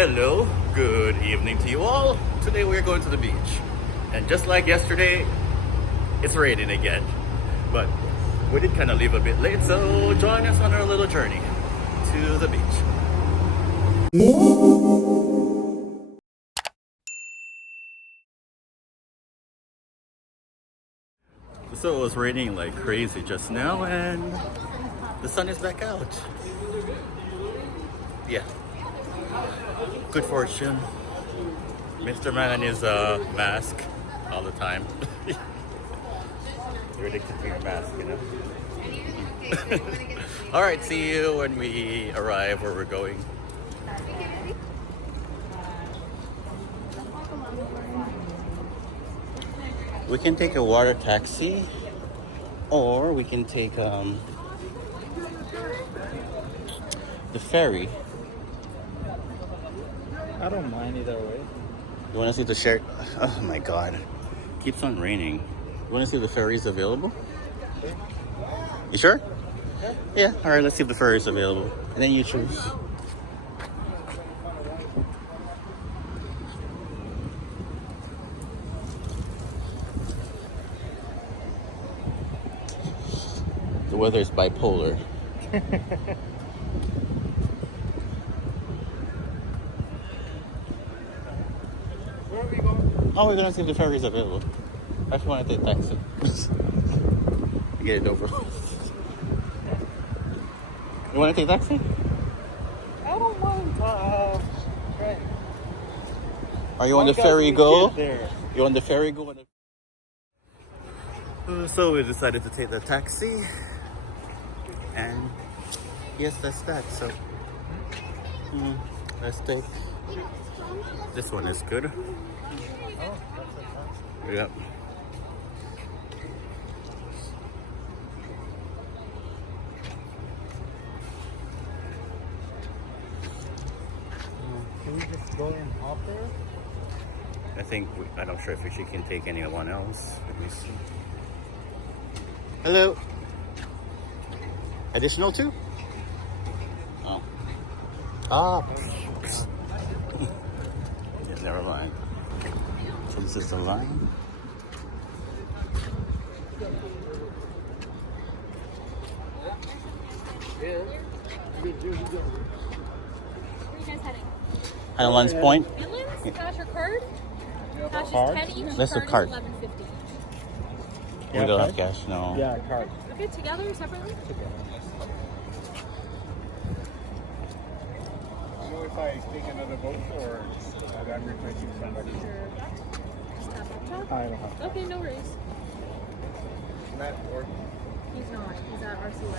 Hello, good evening to you all. Today we're going to the beach. And just like yesterday, it's raining again. But we did kind of leave a bit late, so join us on our little journey to the beach. So it was raining like crazy just now, and the sun is back out. Yeah, good fortune. Mr. Man and his mask all the time. You're addicted to your mask, you know? Alright, see you when we arrive where we're going. We can take a water taxi, or we can take the ferry. I don't mind either way. You want to see the share? Oh my god. Keeps on raining. You want to see if the ferry is available? You sure? Yeah. Alright, let's see if the ferry is available. And then you choose. The weather is bipolar. Where are we going? Oh, we're gonna see if the ferry is available. I actually want to take a taxi. Get it over. You want to take a taxi? I don't mind. Right. Are you on the ferry go? There. You on the ferry go? So we decided to take the taxi. And yes, that's that. So let's take this one. Is good. Yep. Can we just go and hop there? I think I'm not sure if she can take anyone else. Let me see. Hello. Additional two? Oh. Ah. Yeah, never mind. So this is the line. Hanlan's Point. Hanlan's? Got your card? Cash is Card? 10 each. That's a card. Is 11.50. We Yeah, don't card? have cash, no. Yeah, card. Okay, together or separately? You know if I take another boat or I'm replacing somebody? Sure. Just tap up top? I don't have. Okay, no worries. Matt or He's not. He's at RC1.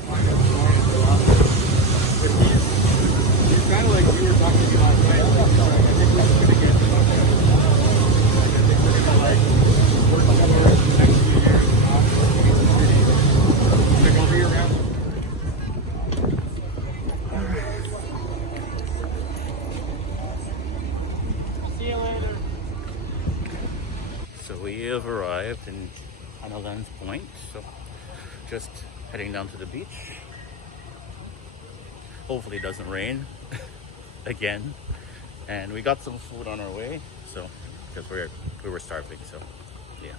He's kind of like we were talking to last night. I think that's going to get I think we're going to like work together in the next few years. Like I'll be around. See you later. So we have arrived in Hanlan's Point. So just heading down to the beach. Hopefully it doesn't rain again. And we got some food on our way. So because we were starving. So yeah.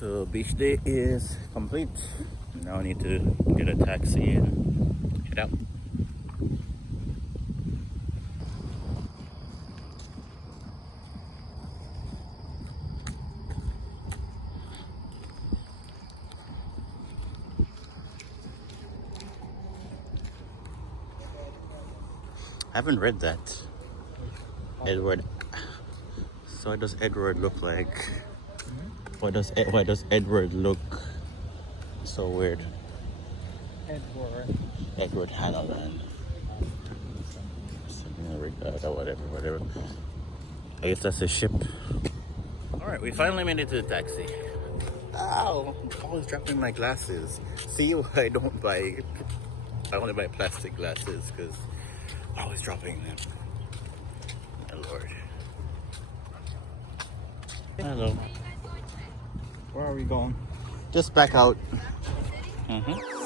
So beach day is complete. Now I need to get a taxi and head out. I haven't read that. Edward. So what does Edward look like? Why does Edward look so weird? Edward. Edward Hanlan. Greenery. Whatever. I guess that's a ship. Alright, we finally made it to the taxi. Ow! I'm always dropping my glasses. See why I don't buy... I only buy plastic glasses because I'm always dropping them. My lord. Hello. Where are we going? Just back out. Mm-hmm.